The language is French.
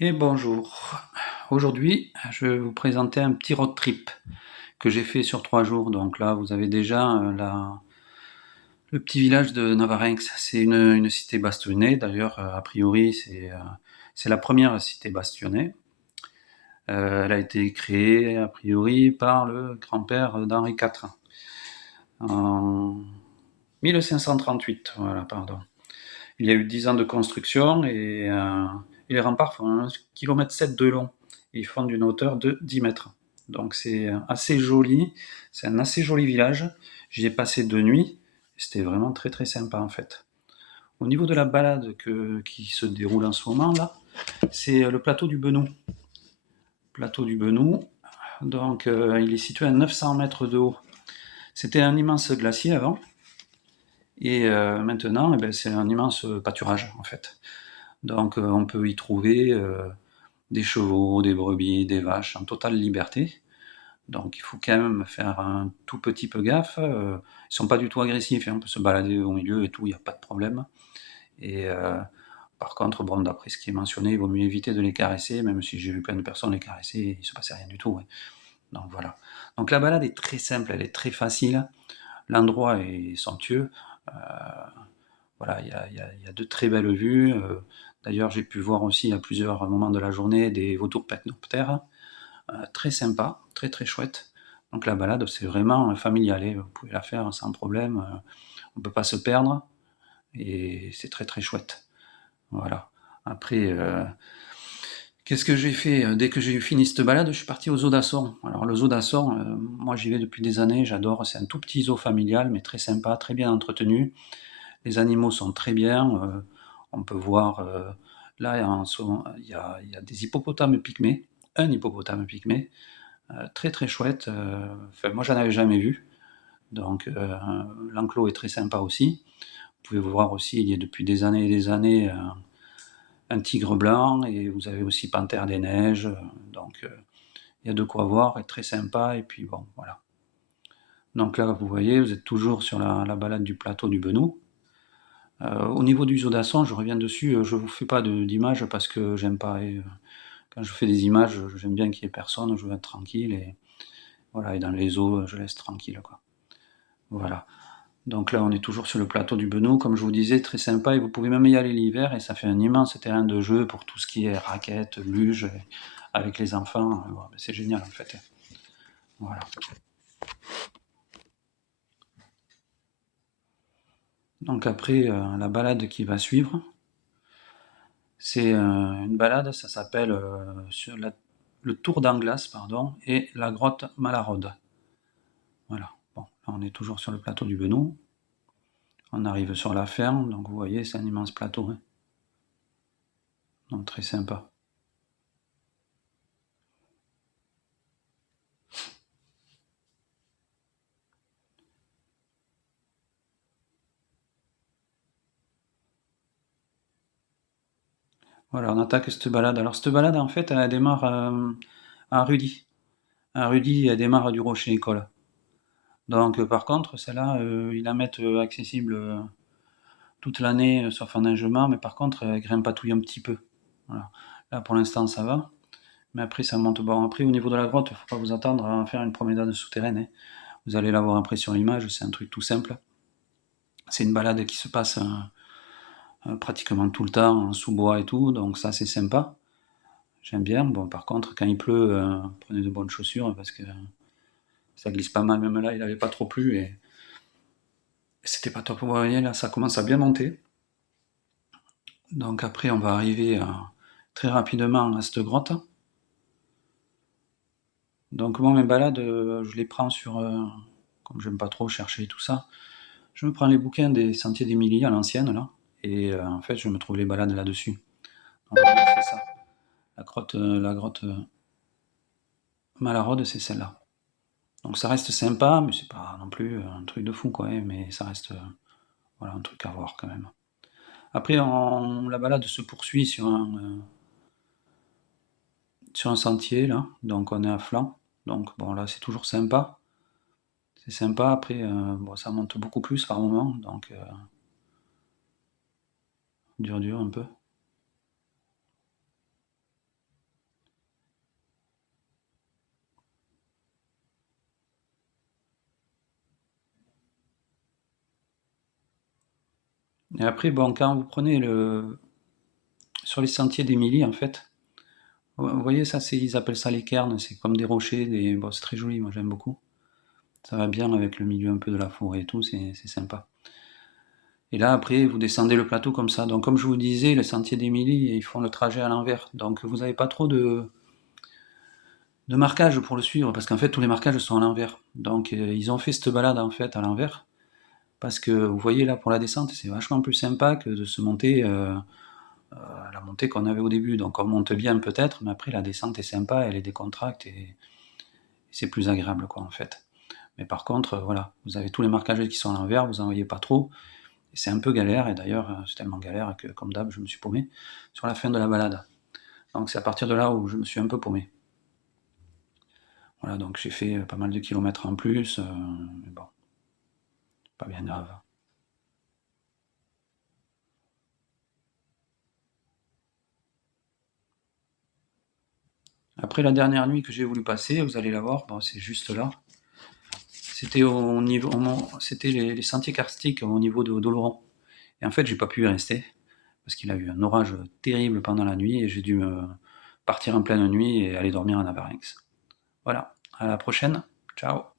Et bonjour. Aujourd'hui, je vais vous présenter un petit road trip que j'ai fait sur 3 jours. Donc là, vous avez déjà le petit village de Navarinx. C'est une cité bastonnée. D'ailleurs, a priori, c'est la première cité bastonnée. Elle a été créée, a priori, par le grand-père d'Henri IV en 1538. Voilà, pardon. Il y a eu 10 ans de construction et les remparts font 1,7 km de long et ils font d'une hauteur de 10 mètres. Donc c'est assez joli, c'est un assez joli village. J'y ai passé 2 nuits, c'était vraiment très très sympa en fait. Au niveau de la balade qui se déroule en ce moment là, c'est le plateau du Benou. Plateau du Benou, donc il est situé à 900 mètres de haut. C'était un immense glacier avant, et maintenant eh ben, c'est un immense pâturage en fait. Donc on peut y trouver des chevaux, des brebis, des vaches en totale liberté. Donc il faut quand même faire un tout petit peu gaffe. Ils sont pas du tout agressifs, hein, on peut se balader au milieu et tout, il n'y a pas de problème. Et par contre, bon, d'après ce qui est mentionné, il vaut mieux éviter de les caresser, même si j'ai vu plein de personnes les caresser, il ne se passait rien du tout. Ouais. Donc voilà. Donc la balade est très simple, elle est très facile. L'endroit est somptueux. Euh, voilà, il y a de très belles vues. D'ailleurs, j'ai pu voir aussi à plusieurs moments de la journée des vautours percnoptères. Très sympa, très très chouette. Donc la balade, c'est vraiment familial, hein, vous pouvez la faire sans problème. On ne peut pas se perdre et c'est très très chouette. Voilà. Après, qu'est-ce que j'ai fait? Dès que j'ai fini cette balade, je suis parti au zoo d'Asson. Alors le zoo d'Asson, moi j'y vais depuis des années, j'adore. C'est un tout petit zoo familial, mais très sympa, très bien entretenu. Les animaux sont très bien. On peut voir, là en ce moment, il y a des hippopotames pygmées, un hippopotame pygmée, très très chouette. Enfin, moi j'en avais jamais vu. Donc l'enclos est très sympa aussi. Vous pouvez voir aussi, il y a depuis des années et des années un tigre blanc et vous avez aussi Panthère des neiges. Donc il y a de quoi voir et très sympa. Et puis bon, voilà. Donc là, vous voyez, vous êtes toujours sur la balade du plateau du Benou. Au niveau du zoo d'Asson, je reviens dessus, je ne vous fais pas d'image parce que j'aime pas. Et, quand je fais des images, j'aime bien qu'il n'y ait personne, je veux être tranquille. Et voilà, et dans les zoos, je laisse tranquille, quoi. Voilà. Donc là, on est toujours sur le plateau du Benou, comme je vous disais, très sympa. Et vous pouvez même y aller l'hiver et ça fait un immense terrain de jeu pour tout ce qui est raquettes, luge, avec les enfants. C'est génial en fait. Voilà. Donc après, la balade qui va suivre, c'est une balade, ça s'appelle le Tour d'Anglas, pardon, et la grotte Malarode. Voilà. Bon, là on est toujours sur le plateau du Benou. On arrive sur la ferme, donc vous voyez, c'est un immense plateau, hein. Donc très sympa. Voilà, on attaque cette balade. Alors cette balade, en fait, elle démarre à Rudy. À Rudy, elle démarre du Rocher École. Donc par contre, celle-là, ils la mettent accessible toute l'année, sauf en neigement, mais par contre, elle grimpatouille un petit peu. Voilà. Là, pour l'instant, ça va. Mais après, ça monte. Bon, après, au niveau de la grotte, il ne faut pas vous attendre à faire une promenade souterraine, hein. Vous allez la voir après sur l'image, c'est un truc tout simple. C'est une balade qui se passe pratiquement tout le temps en sous-bois et tout, donc ça, c'est sympa. J'aime bien. Bon, par contre, quand il pleut, prenez de bonnes chaussures parce que ça glisse pas mal. Même là, il n'avait pas trop plu et c'était pas top. Vous voyez, là, ça commence à bien monter. Donc après, on va arriver très rapidement à cette grotte. Donc moi, mes balades, je les prends sur... comme j'aime pas trop chercher tout ça, je me prends les bouquins des Sentiers d'Émilie à l'ancienne, là. Et en fait, je me trouve les balades là-dessus. Donc voilà, c'est ça. La grotte Malarode, c'est celle-là. Donc ça reste sympa, mais c'est pas non plus un truc de fou, quoi, hein, mais ça reste voilà, un truc à voir quand même. Après, la balade se poursuit sur un sentier, là, donc on est à flanc. Donc bon, là, c'est toujours sympa. C'est sympa, après, bon, ça monte beaucoup plus par moment, donc dur un peu. Et après, bon, quand vous prenez sur les sentiers d'Émilie, en fait, vous voyez ça, ils appellent ça les cairns, c'est comme des rochers, bon, c'est très joli, moi j'aime beaucoup. Ça va bien avec le milieu un peu de la forêt et tout, c'est sympa. Et là, après, vous descendez le plateau comme ça. Donc, comme je vous disais, le sentier d'Émilie, ils font le trajet à l'envers. Donc, vous n'avez pas trop de marquage pour le suivre, parce qu'en fait, tous les marquages sont à l'envers. Donc, ils ont fait cette balade, en fait, à l'envers. Parce que, vous voyez, là, pour la descente, c'est vachement plus sympa que de se monter la montée qu'on avait au début. Donc, on monte bien peut-être, mais après, la descente est sympa, elle est décontracte et c'est plus agréable, quoi, en fait. Mais par contre, voilà, vous avez tous les marquages qui sont à l'envers, vous n'en voyez pas trop. Et c'est un peu galère, et d'ailleurs, c'est tellement galère que, comme d'hab, je me suis paumé sur la fin de la balade. Donc c'est à partir de là où je me suis un peu paumé. Voilà, donc j'ai fait pas mal de kilomètres en plus, mais bon, pas bien grave. Après la dernière nuit que j'ai voulu passer, vous allez la voir, bon, c'est juste là. C'était au niveau, c'était les sentiers karstiques au niveau d'Oloron. Et en fait, j'ai pas pu y rester parce qu'il a eu un orage terrible pendant la nuit et j'ai dû partir en pleine nuit et aller dormir à Navarinx. Voilà, à la prochaine, ciao.